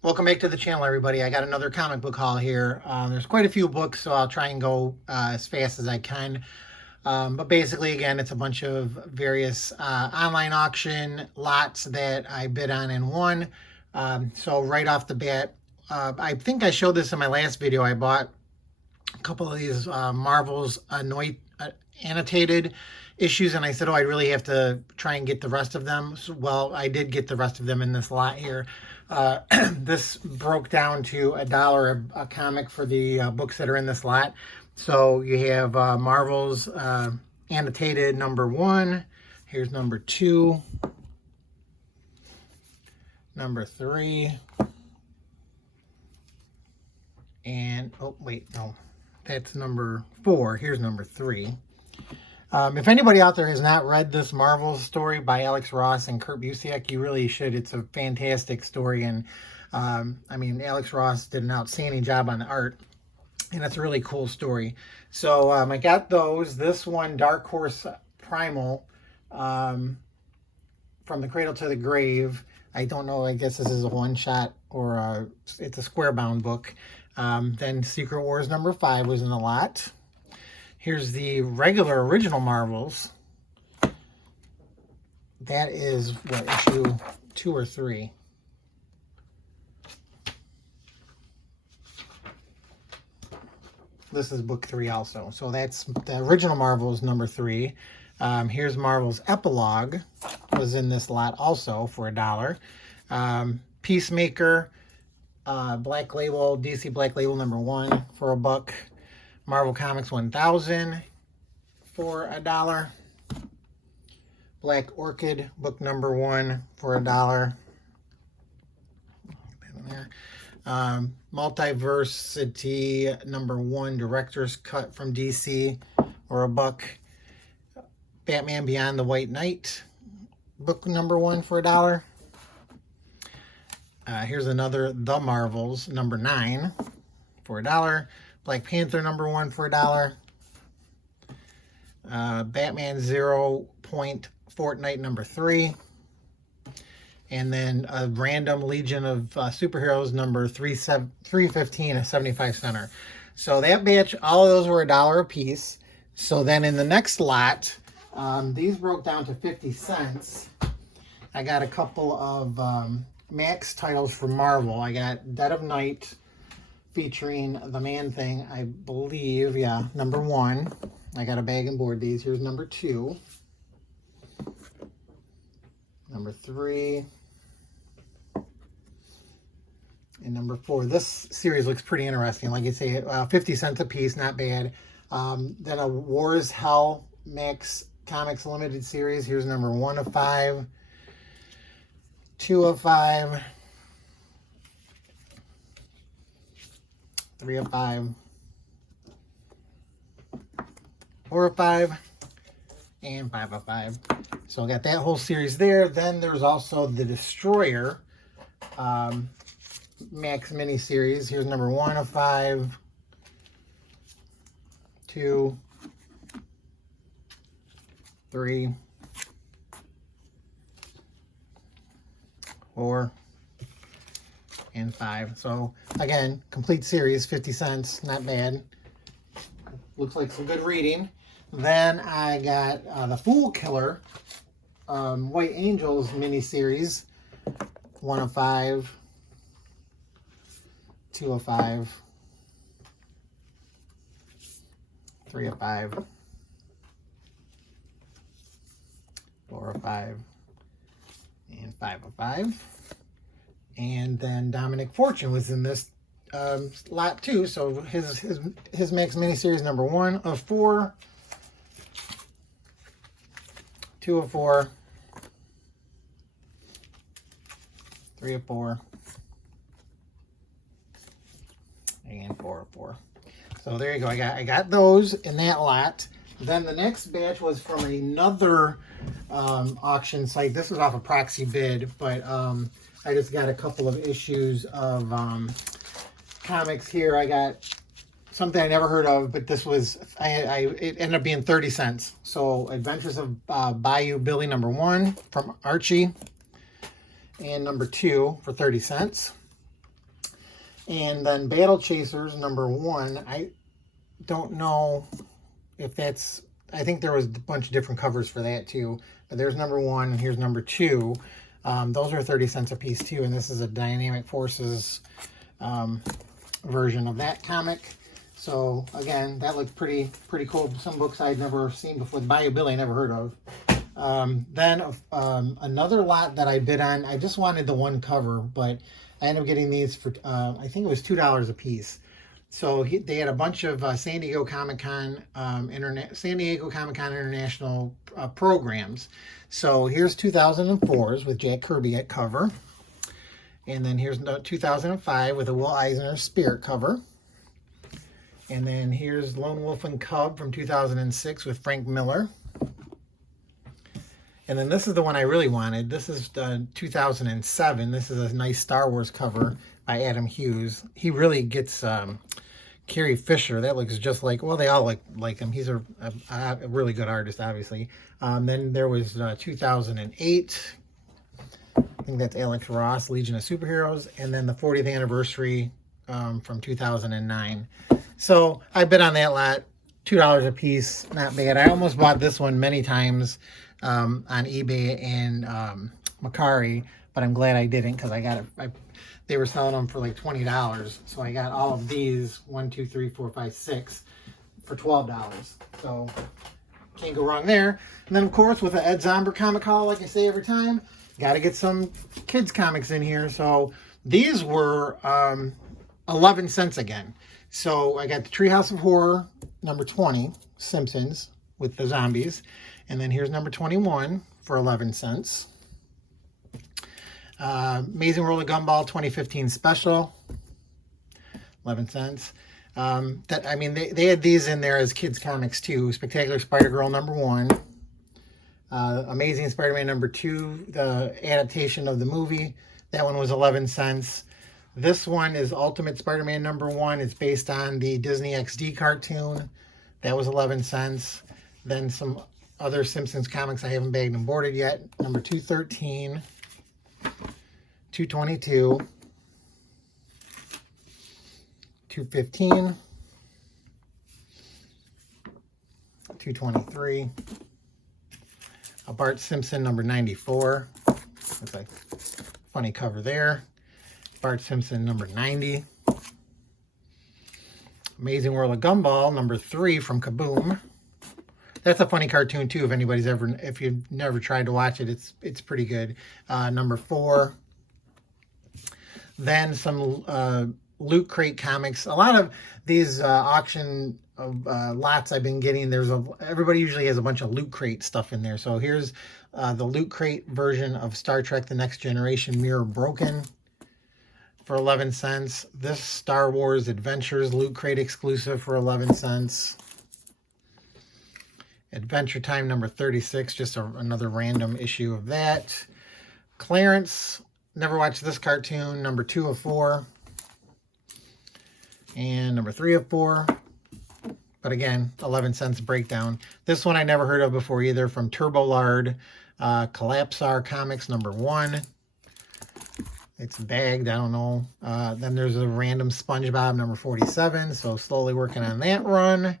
Welcome back to the channel, everybody. I got another comic book haul here. There's quite a few books, so I'll try and go as fast as I can. But basically, again, it's a bunch of various online auction lots that I bid on and won. So right off the bat, I think I showed this in my last video. I bought a couple of these Marvel's annotated issues, and I said, oh, I really have to try and get the rest of them. So, well, I did get the rest of them in this lot here. This broke down to $1 a comic for the books that are in this lot. So you have Marvel's annotated #1. Here's #2, #3, and oh wait, no, that's #4. Here's #3. If anybody out there has not read this Marvel story by Alex Ross and Kurt Busiek, you really should. It's a fantastic story, and I mean, Alex Ross did an outstanding job on the art, and it's a really cool story. So I got those. This one, Dark Horse Primal, From the Cradle to the Grave. I don't know, I guess this is a one-shot or it's a square-bound book. Then Secret Wars #5 was in the lot. Here's the regular original Marvels. That is, what, issue 2 or 3? This is book 3 also. So that's the original Marvels #3. Here's Marvel's Epilogue. Was in this lot also for $1. Peacemaker, Black Label, DC Black Label #1 for $1. Marvel Comics 1000 for $1. Black Orchid, book #1 for $1. Multiversity #1 Director's Cut from DC for $1. Batman Beyond the White Knight, book #1 for $1. Here's another The Marvels #9 for $1. Black Panther #1 for $1. Batman 0 Point Fortnite #3. And then a random Legion of Superheroes #315 at 75 center. So that batch, all of those were $1 a piece. So then in the next lot, these broke down to 50 cents. I got a couple of Max titles from Marvel. I got Dead of Night, featuring the Man-Thing, I believe. Yeah, #1. I got a bag and board these. Here's #2. #3. And #4. This series looks pretty interesting. Like I say, 50 cents a piece, not bad. Then a Wars Hell Max Comics Limited series. Here's #1 of 5. 2 of 5. 3 of 5, 4 of 5, and 5 of 5. So I got that whole series there. Then there's also the Destroyer Max miniseries. Here's #1 of 5, 2, 3, 4, and 5. So again, complete series, 50 cents, not bad. Looks like some good reading. Then I got the Fool Killer White Angels miniseries, 1 of 5, 2 of 5, 3 of 5, 4 of 5, and 5 of 5. And then Dominic Fortune was in this lot too. So his Max miniseries #1 of 4, 2 of 4, 3 of 4, and 4 of 4. So there you go. I got those in that lot. Then the next batch was from another auction site. This was off a proxy bid, but I just got a couple of issues of comics here. I got something I never heard of, but this was, it ended up being 30 cents. So Adventures of Bayou Billy #1 from Archie, and #2 for 30 cents. And then Battle Chasers #1. I don't know if that's, I think there was a bunch of different covers for that too. But there's #1 and here's #2. Those are 30 cents a piece too. And this is a Dynamic Forces version of that comic. So again, that looked pretty cool. Some books I'd never seen before. The Bayou Billy I never heard of. Then another lot that I bid on, I just wanted the one cover, but I ended up getting these for, I think it was $2 a piece. So they had a bunch of San Diego Comic-Con International programs. So here's 2004s with Jack Kirby at cover. And then here's 2005 with a Will Eisner Spirit cover. And then here's Lone Wolf and Cub from 2006 with Frank Miller. And then this is the one I really wanted. This is 2007. This is a nice Star Wars cover by Adam Hughes. He really gets Carrie Fisher. That looks just like, well, they all look like him. He's a really good artist, obviously. Then there was 2008. I think that's Alex Ross, Legion of Superheroes. And then the 40th anniversary from 2009. So I bid on that lot, $2 a piece, not bad. I almost bought this one many times on eBay and Mercari, but I'm glad I didn't because I got it. They were selling them for like $20, so I got all of these 1, 2, 3, 4, 5, 6 for $12. So can't go wrong there. And then of course with the Ed Zomber comic haul, like I say every time, got to get some kids comics in here. So these were 11 cents again. So I got the Treehouse of Horror #20, Simpsons with the zombies. And then here's #21 for 11 cents. Amazing World of Gumball 2015 special, 11 cents. I mean, they had these in there as kids comics too. Spectacular Spider-Girl #1. Amazing Spider-Man #2, the adaptation of the movie. That one was 11 cents. This one is Ultimate Spider-Man #1. It's based on the Disney XD cartoon. That was 11 cents. Then some other Simpsons comics I haven't bagged and boarded yet. #213, 222, 215, 223. A Bart Simpson #94. That's a funny cover there. Bart Simpson #90. Amazing World of Gumball #3 from Kaboom. That's a funny cartoon too. If you've never tried to watch it, it's pretty good. #4. Then some Loot Crate comics. A lot of these auction lots I've been getting. Everybody usually has a bunch of Loot Crate stuff in there. So here's the Loot Crate version of Star Trek: The Next Generation Mirror Broken for 11 cents. This Star Wars Adventures Loot Crate exclusive for 11 cents. Adventure Time #36, just another random issue of that. Clarence, never watched this cartoon, #2 of 4. And #3 of 4. But again, 11 cents breakdown. This one I never heard of before either, from Turbo Lard, Collapsar Comics #1. It's bagged, I don't know. Then there's a random SpongeBob #47, so slowly working on that run.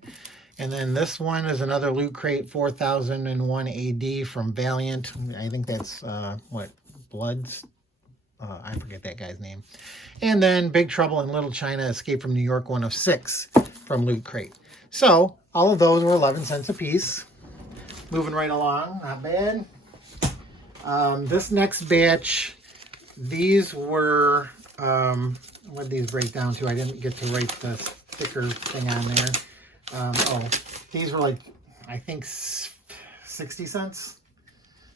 And then this one is another Loot Crate 4001 AD from Valiant. I think that's, Bloods? I forget that guy's name. And then Big Trouble in Little China, Escape from New York 1 of 6 from Loot Crate. So all of those were 11 cents a piece. Moving right along, not bad. This next batch, these were, what did these break down to? I didn't get to write the sticker thing on there. These were like, I think 60 cents.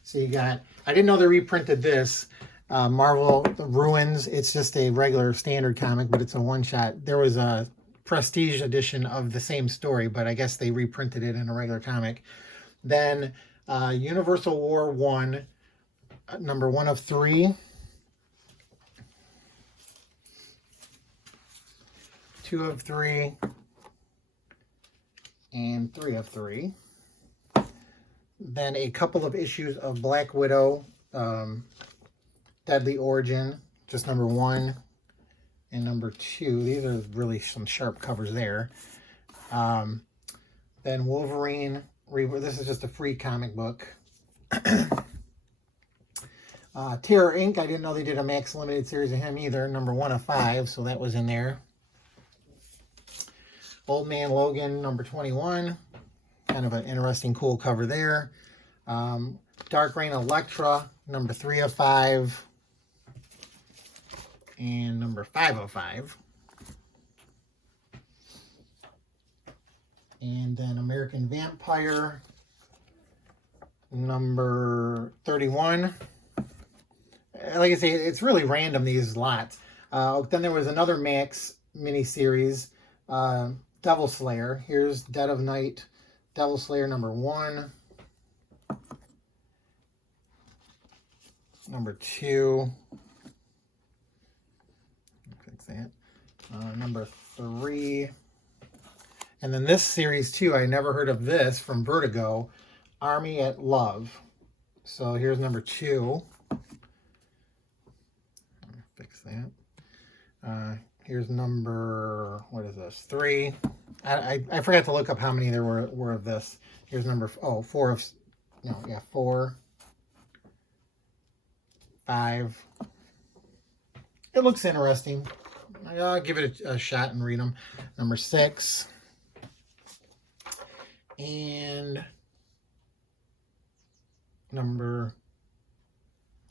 So you got, I didn't know they reprinted this. Marvel The Ruins. It's just a regular standard comic, but it's a one-shot. There was a prestige edition of the same story, but I guess they reprinted it in a regular comic. Then Universal War 1, #1 of 3. 2 of 3. And 3 of 3. Then a couple of issues of Black Widow, Deadly Origin, just #1 and number 2. These are really some sharp covers there. Then Wolverine, this is just a free comic book. Terror Inc. I didn't know they did a Max Limited series of him either. Number 1 of 5, so that was in there. Old Man Logan, number 21. Kind of an interesting, cool cover there. Dark Reign Elektra, number 3 of 5. And number 5 of 5. And then American Vampire, number 31. Like I say, it's really random, these lots. Then there was another Max miniseries, Devil Slayer. Here's Dead of Night, Devil Slayer number 1. Number 2. Fix that. Number 3. And then this series too, I never heard of this, from Vertigo, Army at Love. So here's number 2. Fix that. Here's number, what is this, 3. I forgot to look up how many there were of this. Here's number, 4 of, 4, 5. It looks interesting. I'll give it a shot and read them. Number 6. And number,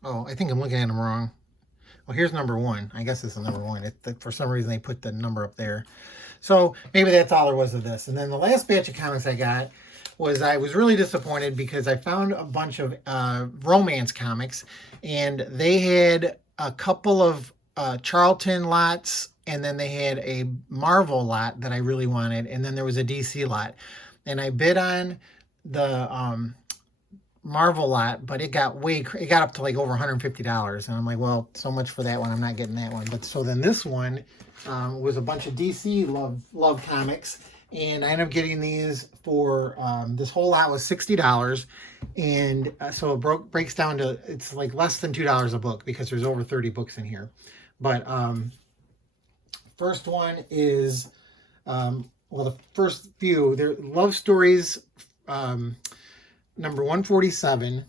I think I'm looking at them wrong. Well, here's number 1. I guess this is number 1. For some reason, they put the number up there. So maybe that's all there was of this. And then the last batch of comics I got was, I was really disappointed because I found a bunch of romance comics, and they had a couple of Charlton lots, and then they had a Marvel lot that I really wanted, and then there was a DC lot. And I bid on the Marvel lot, but it got up to like over $150, and I'm like, well, so much for that one. I'm not getting that one. But so then this one was a bunch of DC love comics, and I ended up getting these for this whole lot was $60, and so it breaks down to, it's like less than $2 a book because there's over 30 books in here. But first one is the first few, they're love stories. Number 147,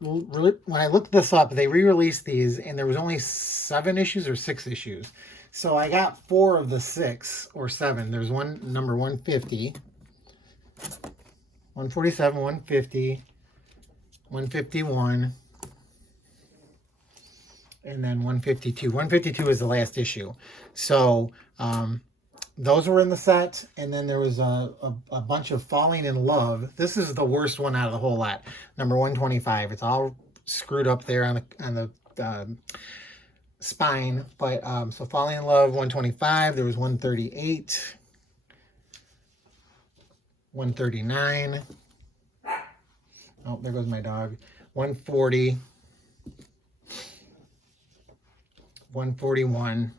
when I looked this up, they re-released these, and there was only 7 issues or 6 issues. So I got 4 of the 6 or 7. There's one, number 150, 147, 150, 151, and then 152. 152 is the last issue. So, those were in the set, and then there was a bunch of Falling in Love. This is the worst one out of the whole lot. Number 125. It's all screwed up there on the spine. But so Falling in Love 125. There was 138, 139. Oh, there goes my dog. 140, 141.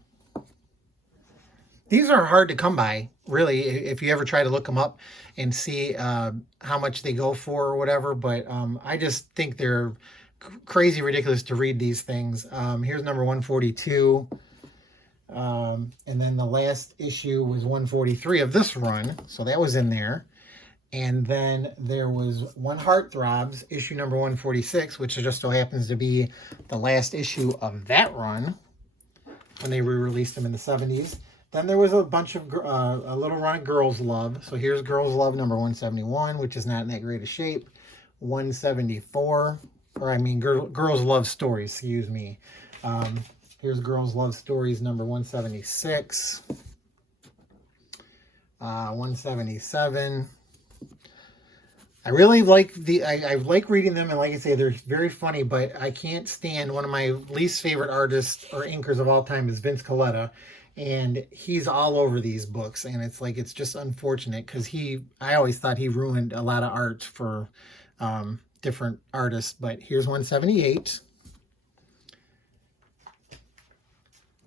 These are hard to come by, really, if you ever try to look them up and see how much they go for or whatever. But I just think they're crazy ridiculous to read these things. Here's number 142. And then the last issue was 143 of this run. So that was in there. And then there was One Heartthrobs, issue number 146, which just so happens to be the last issue of that run when they re-released them in the 70s. Then there was a bunch of, a little run of Girls Love. So here's Girls Love number 171, which is not in that great a shape. 174, or I mean Girls Love Stories, excuse me. Here's Girls Love Stories number 176. 177. I really like I like reading them, and like I say, they're very funny, but I can't stand, one of my least favorite artists or inkers of all time is Vince Colletta. And he's all over these books, and it's just unfortunate because I always thought he ruined a lot of art for different artists. But here's 178.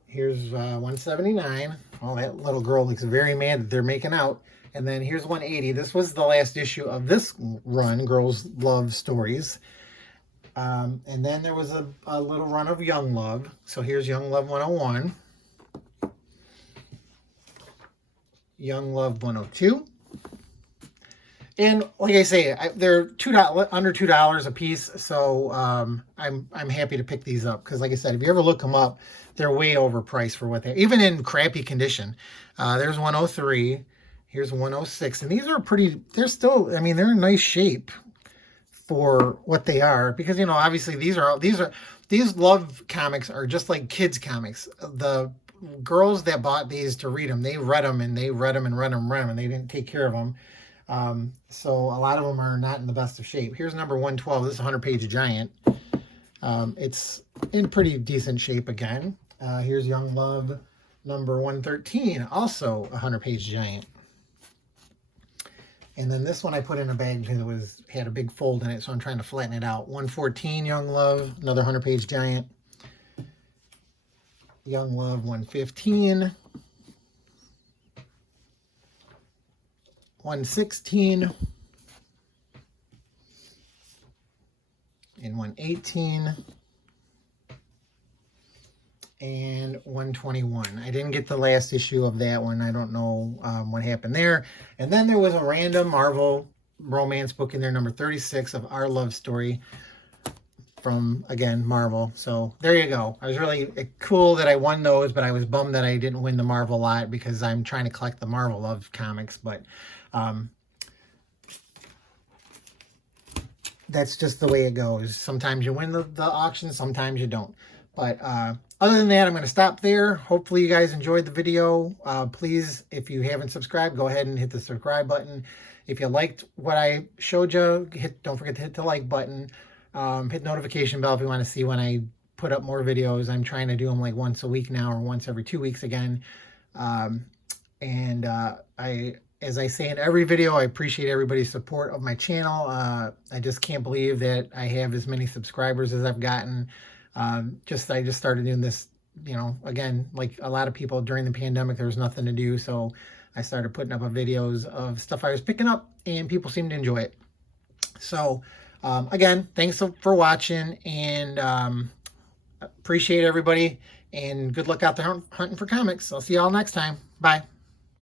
Here's 179. Oh, that little girl looks very mad that they're making out. And then here's 180. This was the last issue of this run, Girls Love Stories. And then there was a little run of Young Love. So here's Young Love 101, Young Love 102. And like I say, they're under $2 a piece, so I'm happy to pick these up because, like I said, if you ever look them up, they're way overpriced for what they're, even in crappy condition. There's 103, here's 106, and these are pretty. They're still, I mean, they're in nice shape for what they are because, you know, obviously these love comics are just like kids comics. The girls that bought these to read them, they read them and they read them and read them and read them, and they didn't take care of them. So a lot of them are not in the best of shape. Here's number 112. This is a 100-page giant. It's in pretty decent shape again. Here's Young Love number 113, also a 100-page giant. And then this one I put in a bag because it had a big fold in it, so I'm trying to flatten it out. 114, Young Love, another 100-page giant. Young Love 115. 116 and 118 and 121. I didn't get the last issue of that one. I don't know what happened there. And then there was a random Marvel romance book in there, number 36 of Our Love Story from, again, Marvel. So there you go. I was really cool that I won those, but I was bummed that I didn't win the Marvel lot because I'm trying to collect the Marvel Love comics, but that's just the way it goes. Sometimes you win the auction, sometimes you don't. But other than that, I'm going to stop there. Hopefully you guys enjoyed the video. Please, if you haven't subscribed, go ahead and hit the subscribe button. If you liked what I showed you, don't forget to hit the like button. Hit the notification bell if you want to see when I put up more videos. I'm trying to do them like once a week now or once every 2 weeks again. As I say in every video, I appreciate everybody's support of my channel. I just can't believe that I have as many subscribers as I've gotten. I just started doing this, you know, again, like a lot of people during the pandemic, there was nothing to do. So I started putting up videos of stuff I was picking up and people seem to enjoy it. So again, thanks for watching and appreciate everybody and good luck out there hunting for comics. I'll see you all next time. Bye.